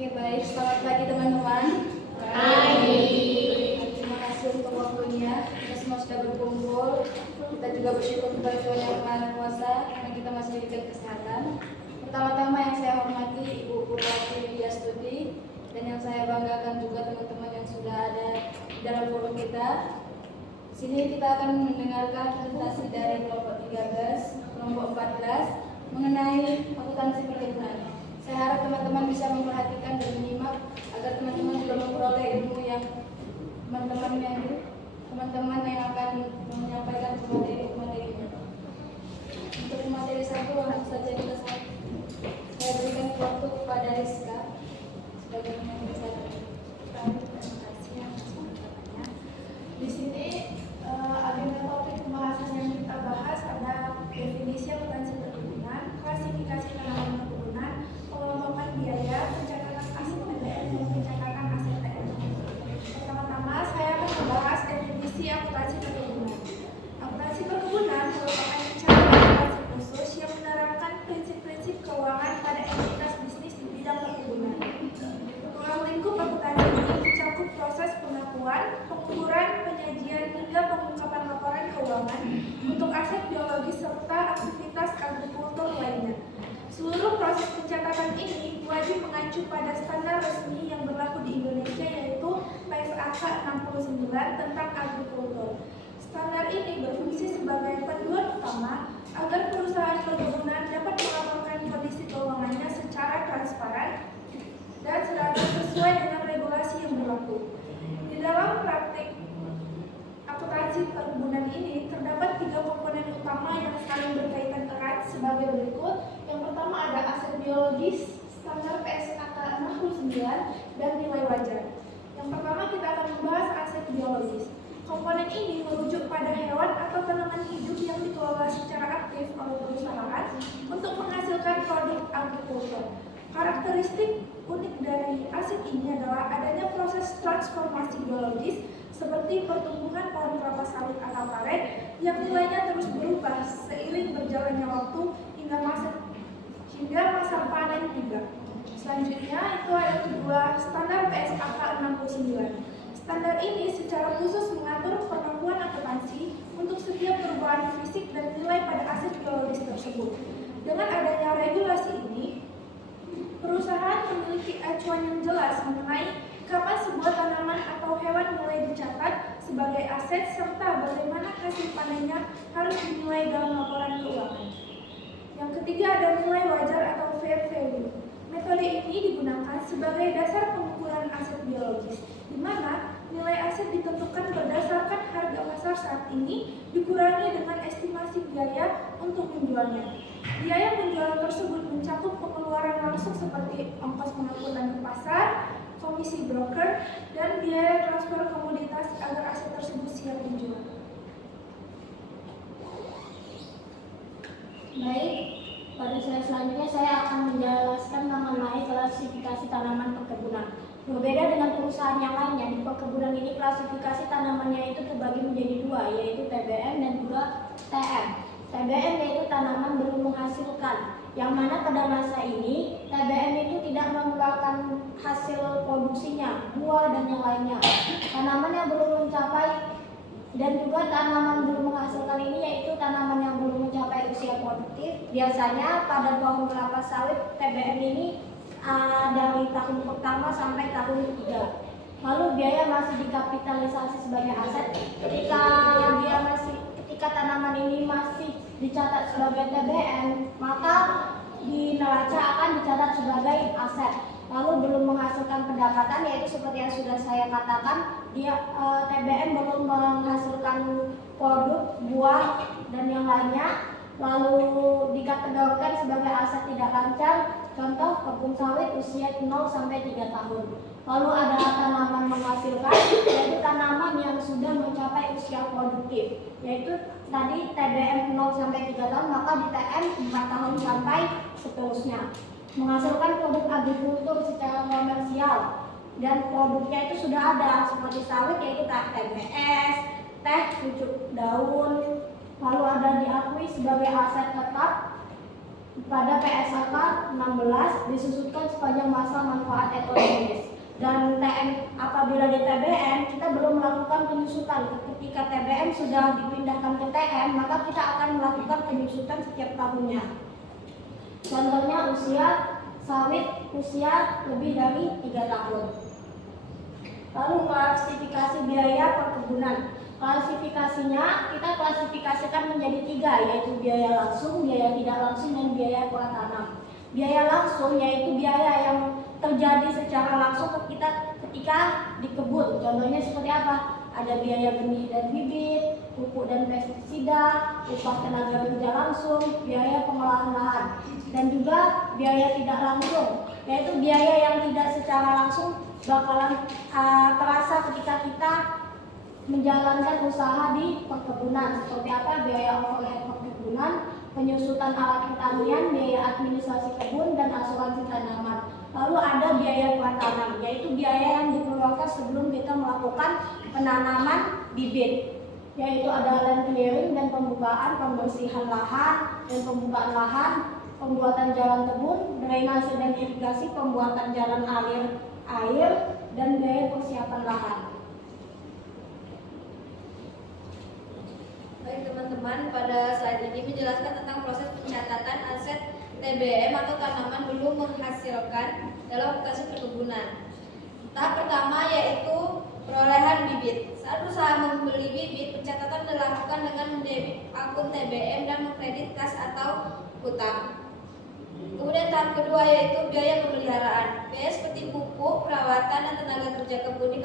Oke, baik. Selamat pagi teman-teman. Pagi. Terima kasih untuk waktunya. Kita semua sudah berkumpul. Kita juga bersyukur kepada Tuhan Yang Maha Kuasa karena kita masih diberikan kesehatan. Pertama-tama yang saya hormati Ibu Bupati Widya Stuti, dan yang saya banggakan juga teman-teman yang sudah ada di dalam forum kita. Di sini kita akan mendengarkan presentasi dari kelompok 13, kelompok 14 mengenai akuntansi perkebunan. Saya harap teman-teman bisa memperhatikan dan menyimak agar teman-teman juga memperoleh ilmu yang teman-teman yang akan menyampaikan materi-materinya. Untuk materi satu langsung saja saya berikan waktu kepada Rizka sebagai pemateri satu. Terima kasih atas penjelasannya. Di sini agenda topik pembahasan yang kita bahas ada definisi akuntansi perkebunan, klasifikasi tanaman perkebunan, pengelompokan biaya, pencatatan aset PBN dan pencatatan aset TM. Pertama-tama saya akan membahas definisi akuntansi perkebunan. Akuntansi perkebunan merupakan cara akuntansi khusus yang menerapkan prinsip-prinsip keuangan pada entitas bisnis di bidang perkebunan. Ruang lingkup akuntansi ini mencakup proses pengakuan, pengukuran, penyajian hingga pengungkapan laporan keuangan untuk aset biologis serta aktivitas agrikultur lainnya. Seluruh proses pencatatan ini wajib mengacu pada standar resmi yang berlaku di Indonesia, yaitu PSAK 69 tentang agrikultur. Standar ini berfungsi sebagai panduan utama agar perusahaan perkebunan dapat melaporkan kondisi keuangannya secara transparan dan seragam sesuai dengan regulasi yang berlaku. Di dalam praktik akuntansi perkebunan ini terdapat 3 komponen utama yang saling berkaitan erat sebagai berikut. Yang pertama ada aset biologis, standar PSAK 69 dan nilai wajar. Yang pertama kita akan membahas aset biologis. Komponen ini merujuk pada hewan atau tanaman hidup yang dikelola secara aktif oleh perusahaan untuk menghasilkan produk agrikultur. Karakteristik unik dari aset ini adalah adanya proses transformasi biologis seperti pertumbuhan pohon kelapa sawit atau karet yang nilainya terus berubah seiring berjalannya waktu hingga masa panen tiba. Selanjutnya itu ada kedua, standar PSAK 69. Standar ini secara khusus mengatur perlakuan akuntansi untuk setiap perubahan fisik dan nilai pada aset biologis tersebut. Dengan adanya regulasi ini, perusahaan memiliki acuan yang jelas mengenai kapan sebuah tanaman atau hewan mulai dicatat sebagai aset serta bagaimana hasil panennya harus dinilai dalam laporan keuangan. Yang ketiga ada nilai wajar atau fair value. Metode ini digunakan sebagai dasar pengukuran aset biologis, di mana nilai aset ditentukan berdasarkan harga pasar saat ini dikurangi dengan estimasi biaya untuk menjualnya. Biaya penjualan tersebut mencakup pengeluaran langsung seperti ongkos pengangkutan ke pasar, komisi broker, dan biaya transfer komoditas agar aset tersebut siap dijual. Baik, pada slide selanjutnya saya akan menjelaskan mengenai klasifikasi tanaman perkebunan. Berbeda dengan perusahaan yang lainnya, di perkebunan ini klasifikasi tanamannya itu terbagi menjadi 2, yaitu TBM dan juga TM. TBM yaitu tanaman belum menghasilkan, yang mana pada masa ini TBM itu tidak mengeluarkan hasil produksinya, buah dan yang lainnya. Tanaman yang belum mencapai dan juga tanaman belum menghasilkan ini yaitu tanaman yang belum mencapai usia produktif. Biasanya pada pohon kelapa sawit TBM ini dari tahun pertama sampai tahun ketiga. Lalu biaya masih dikapitalisasi sebagai aset. Ketika tanaman ini masih dicatat sebagai TBM, maka di neraca akan dicatat sebagai aset. Lalu belum menghasilkan pendapatan, yaitu seperti yang sudah saya katakan, TBM belum menghasilkan produk, buah, dan yang lainnya. Lalu dikategorikan sebagai aset tidak lancar, contoh kebun sawit usia 0 sampai 3 tahun. Lalu ada tanaman menghasilkan, yaitu tanaman yang sudah mencapai usia produktif, yaitu tadi TBM 0 sampai 3 tahun, maka di TM 4 tahun sampai seterusnya. Menghasilkan produk agrikultur secara komersial, dan produknya itu sudah ada seperti sawit yaitu TBS, teh, pucuk daun. Lalu ada diakui sebagai aset tetap pada PSAK 16 disusutkan sepanjang masa manfaat ekonomis. Dan apabila di TBM kita belum melakukan penyusutan. Ketika TBM sudah dipindahkan ke TM, maka kita akan melakukan penyusutan setiap tahunnya. Contohnya usia sawit usia lebih dari 3 tahun. Lalu klasifikasi biaya perkebunan. Klasifikasinya kita klasifikasikan menjadi 3, yaitu biaya langsung, biaya tidak langsung, dan biaya pratanam. Biaya langsung yaitu biaya yang terjadi secara langsung ketika di kebun. Contohnya seperti apa? Ada biaya benih dan bibit, pupuk dan pestisida, upah tenaga kerja langsung, biaya pengolahan lahan, dan juga biaya tidak langsung, yaitu biaya yang tidak secara langsung bakalan terasa ketika kita menjalankan usaha di perkebunan. Seperti apa? Biaya overhead perkebunan, penyusutan alat pertanian, biaya administrasi kebun, dan asuransi tanaman. Lalu ada biaya pratanam, yaitu biaya yang dikeluarkan sebelum kita melakukan penanaman bibit, yaitu ada land clearing dan pembukaan, pembersihan lahan dan pembukaan lahan, pembuatan jalan kebun, drainase dan irigasi, pembuatan jalan air, dan biaya persiapan lahan. Baik teman-teman, pada slide ini menjelaskan tentang proses pencatatan aset TBM atau tanaman belum menghasilkan dalam aplikasi perkebunan. Tahap pertama yaitu perolehan bibit. Saat usaha membeli bibit, pencatatan dilakukan dengan mendebit akun TBM dan mengkredit kas atau hutang. Kemudian tahap kedua yaitu biaya pemeliharaan. Biaya seperti pupuk, perawatan, dan tenaga kerja kebun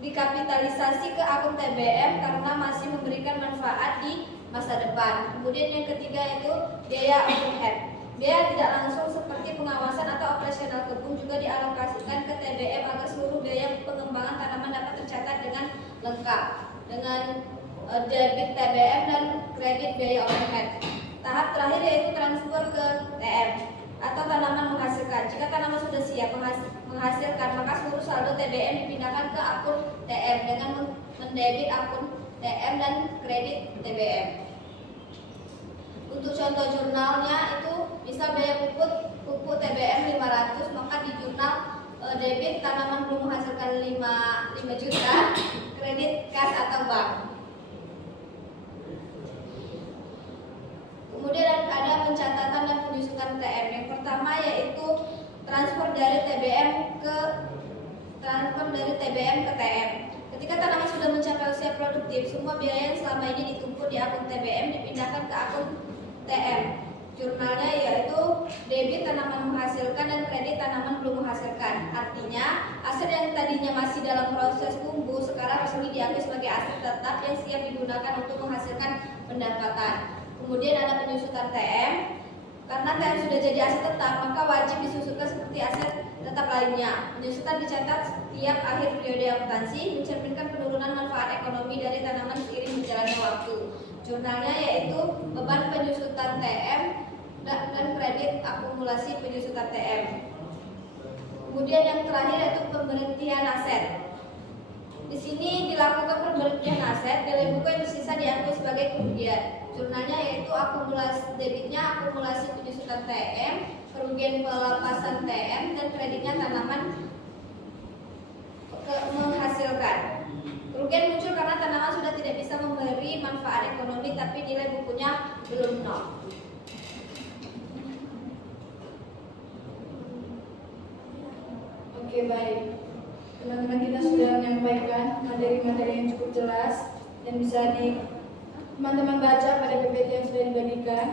dikapitalisasi ke akun TBM karena masih memberikan manfaat di masa depan. Kemudian yang ketiga yaitu biaya overhead. Biaya tidak langsung seperti pengawasan atau operasional kebun juga dialokasikan ke TBM agar seluruh biaya pengembangan tanaman dapat tercatat dengan lengkap dengan debit TBM dan kredit biaya overhead. Tahap terakhir yaitu transfer ke TM atau tanaman menghasilkan. Jika tanaman sudah siap menghasilkan, maka seluruh saldo TBM dipindahkan ke akun TM dengan mendebit akun TM dan kredit TBM. Untuk contoh jurnalnya itu misal biaya pupuk TBM 500, maka di jurnal debit tanaman belum menghasilkan 5 juta, kredit kas atau bank. Kemudian ada pencatatan dan penyusutan TM. Yang pertama yaitu transfer dari TBM ke TM. Ketika tanaman sudah mencapai usia produktif, semua biaya yang selama ini ditumpuk di akun TBM dipindahkan ke akun TM. Jurnalnya yaitu debit tanaman menghasilkan dan kredit tanaman belum menghasilkan. Artinya, aset yang tadinya masih dalam proses tumbuh sekarang resmi diambil sebagai aset tetap yang siap digunakan untuk menghasilkan pendapatan. Kemudian ada penyusutan TM. Karena TM sudah jadi aset tetap, maka wajib disusutkan seperti aset tetap lainnya. Penyusutan dicatat setiap akhir periode akuntansi, mencerminkan penurunan manfaat ekonomi dari tanaman seiring berjalannya waktu. Jurnalnya yaitu beban penyusutan TM dan kredit akumulasi penyusutan TM. Kemudian yang terakhir yaitu pemberhentian aset. Di sini dilakukan pemberhentian aset, nilai buku yang tersisa diakui sebagai kerugian. Jurnalnya yaitu akumulasi debitnya akumulasi penyusutan TM, kerugian pelepasan TM, dan kreditnya tanaman menghasilkan. Kerugian muncul karena tanaman sudah tidak bisa memberi manfaat ekonomi tapi nilai bukunya belum nol. Oke, baik. Teman-teman kita sudah menyampaikan materi-materi yang cukup jelas dan bisa teman-teman baca pada PPT yang sudah dibagikan.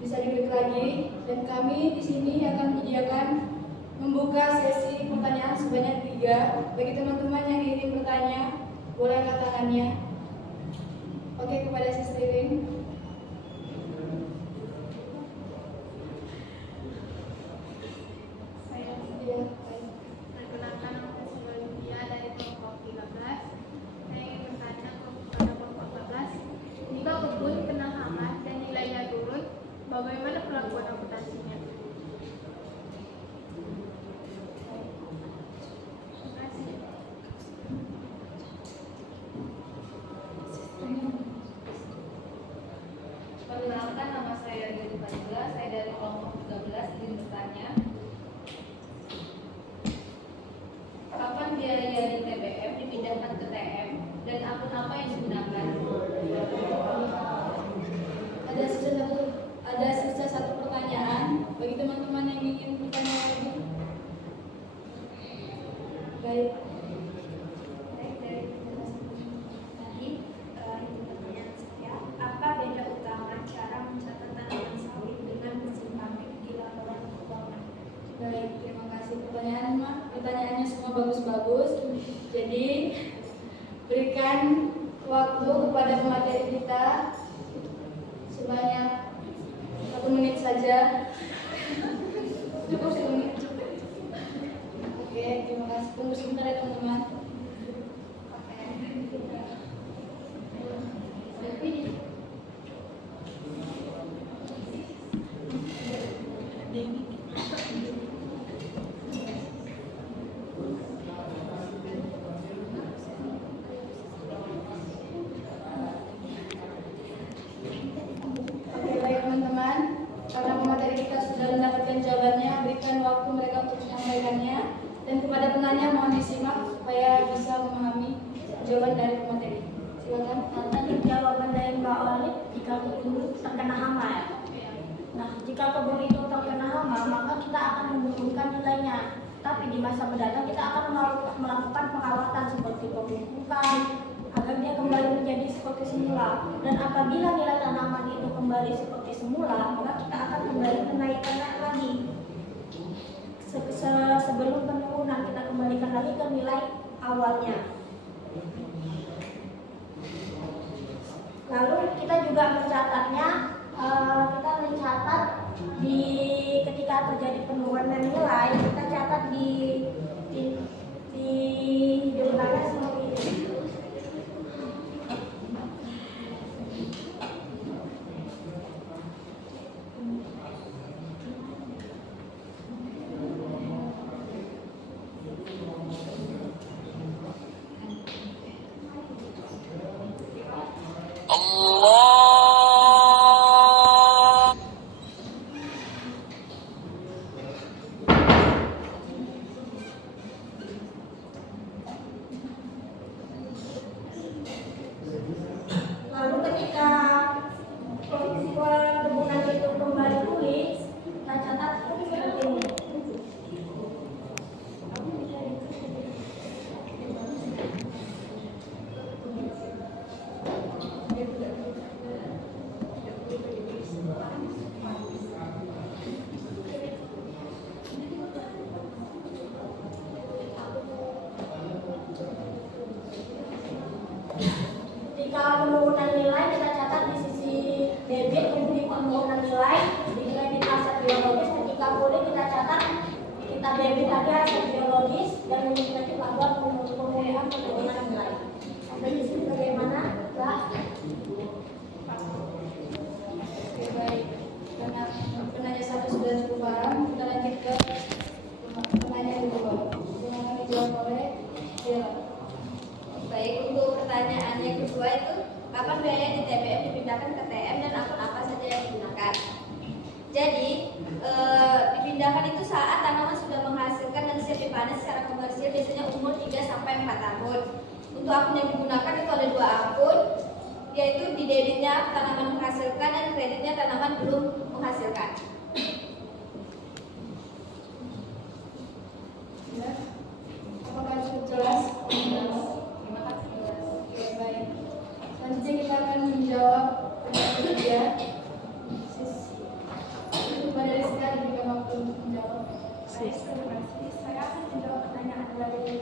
Bisa diklik lagi, dan kami di sini akan menyediakan membuka sesi pertanyaan sebanyak 3. Bagi teman-teman yang ingin bertanya, boleh angkat tangannya. Oke, kepada Sister Irin. Perkenalkan, nama saya Olivia dari kelompok 13. Saya ingin bertanya kepada kelompok 14. Jika kebun kena hama dan nilainya turun, bagaimana perlakuan akuntansinya? Terima kasih. Perkenalkan, nama saya Yudi Panjula, saya dari kelompok semua bagus-bagus. Jadi berikan waktu kepada pemateri kita sebanyak 1 menit saja. Cukup 1 menit. Oke, terima kasih. Tunggu sebentar ya teman-teman. Oke, baik teman-teman. Karena pemateri kita sudah mendapatkan jawabannya, berikan waktu mereka untuk menyampaikannya. Dan kepada penanya mohon disimak supaya bisa memahami jawaban dari pemateri. Silakan. Tadi jawaban dari Mbak Oli, jika kebun terkena hama ya. Nah, jika kebun itu terkena hama, maka kita akan menurunkan nilainya. Tapi di masa mendatang kita akan melakukan perawatan seperti pemupukan agar dia kembali menjadi seperti semula. Dan apabila nilai tanaman itu kembali seperti semula, maka kita akan kembali menaikkan lagi. Sebelum penurunan kita kembalikan lagi ke nilai awalnya. Lalu kita juga mencatatnya, kita mencatat di ketika terjadi penurunan nilai, kita catat di jurnalnya seperti ini. Lalu ketika perkebunan itu kembali pulih, kita catat seperti ini. Ketika penurunan nilai kita catat di sisi debit, kemudian penurunan nilai di kredit aset biologis. Ketika pulih kita catat, kita debit lagi aset biologis dan mengikuti laporan pemulihan penurunan nilai. Sampai di sini bagaimana, Mbak? Oke, baik. Karena penanya satu sudah cukup paham, kita lanjut ke penanya kedua. Silakan dijawab oleh Bella. Baik, untuk pertanyaan yang kedua itu kapan biaya di TBM dipindahkan ke TM dan akun apa saja yang digunakan? Jadi dipindahkan itu saat tanaman sudah menghasilkan dan siap dipanen secara komersil, biasanya umur 3-4 tahun. Untuk akun yang digunakan itu ada 2 akun, yaitu di debitnya tanaman menghasilkan dan kreditnya tanaman belum menghasilkan. Ya. Apakah cukup jelas? Oke, baik. Selanjutnya kita akan menjawab pertanyaan ketiga. Kepada Rizka diberikan waktu untuk menjawab. Baik, terima kasih. Saya akan menjawab pertanyaan dari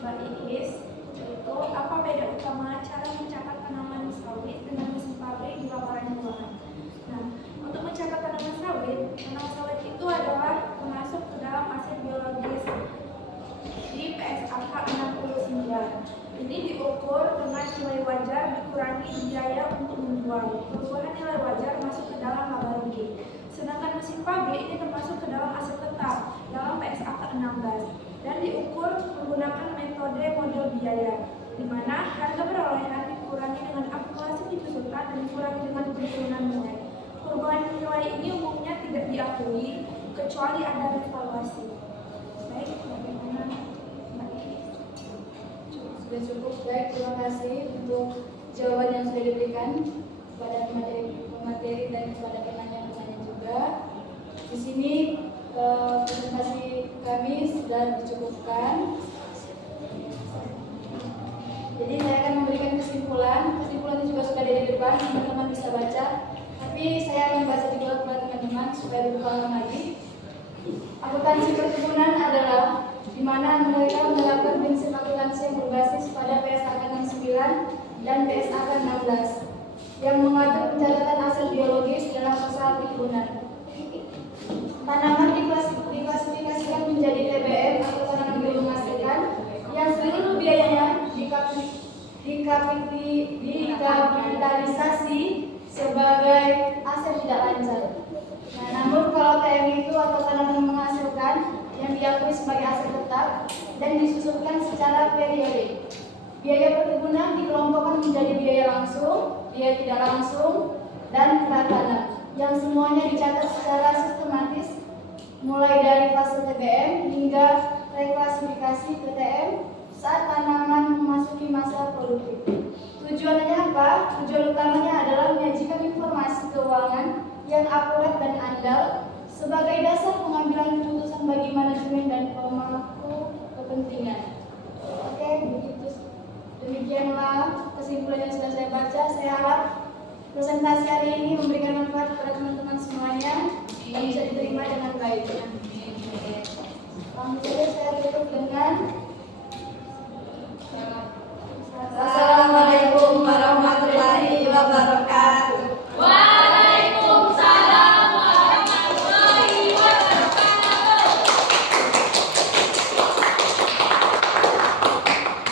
Mbak Iis, yaitu apa beda utama cara mencatat tanaman sawit dengan mesin pabrik di laporan keuangan. Nah, untuk mencatat tanaman sawit itu adalah masuk ke dalam aset biologis di PSAK 69. Ini diukur dengan nilai wajar dikurangi biaya untuk menjual. Perubahan nilai wajar masuk ke dalam laba rugi. Sedangkan mesin pabrik ini termasuk ke dalam aset tetap dalam PSAK 16 dan diukur menggunakan metode model biaya, di mana harga perolehan dikurangi dengan akumulasi penyusutan dan dikurangi dengan penurunan nilai. Perubahan nilai ini umumnya tidak diakui kecuali ada evaluasi. Baik, bagaimana Mbak Iis? Sudah cukup. Baik, terima kasih untuk jawaban yang sudah diberikan kepada pemateri dan kepada penanya-penanya juga. Di sini presentasi kami sudah dicukupkan. Jadi saya akan memberikan kesimpulan. Kesimpulannya juga sudah ada di depan, teman-teman bisa baca. Tapi saya akan baca juga kepada teman-teman supaya lebih paham lagi. Akuntansi perkebunan adalah di mana mereka menerapkan prinsip akuntansi yang berbasis pada PSAK 69 dan PSAK 16 yang mengatur pencatatan aset biologis dalam usaha perkebunan. Tanaman diklasifikasikan menjadi TBM atau tanaman belum menghasilkan yang seluruh biayanya dikapitalisasi sebagai aset tidak lancar. Nah, namun kalau TM itu atau tanaman menghasilkan yang diakui sebagai aset tetap dan disusunkan secara periodik. Biaya perkebunan dikelompokkan menjadi biaya langsung, biaya tidak langsung, dan pratanam yang semuanya dicatat secara sistematis mulai dari fase TBM hingga reklasifikasi TTM saat tanaman memasuki masa produktif. Tujuannya apa? Tujuan utamanya adalah menyajikan informasi keuangan yang akurat dan andal sebagai dasar pengambilan keputusan bagi manajemen dan pemangku kepentingan. Oke, demikianlah kesimpulan yang sudah saya baca. Saya harap presentasi hari ini memberikan manfaat kepada teman-teman semuanya dan bisa diterima dengan baik. Langsung saja saya tutup dengan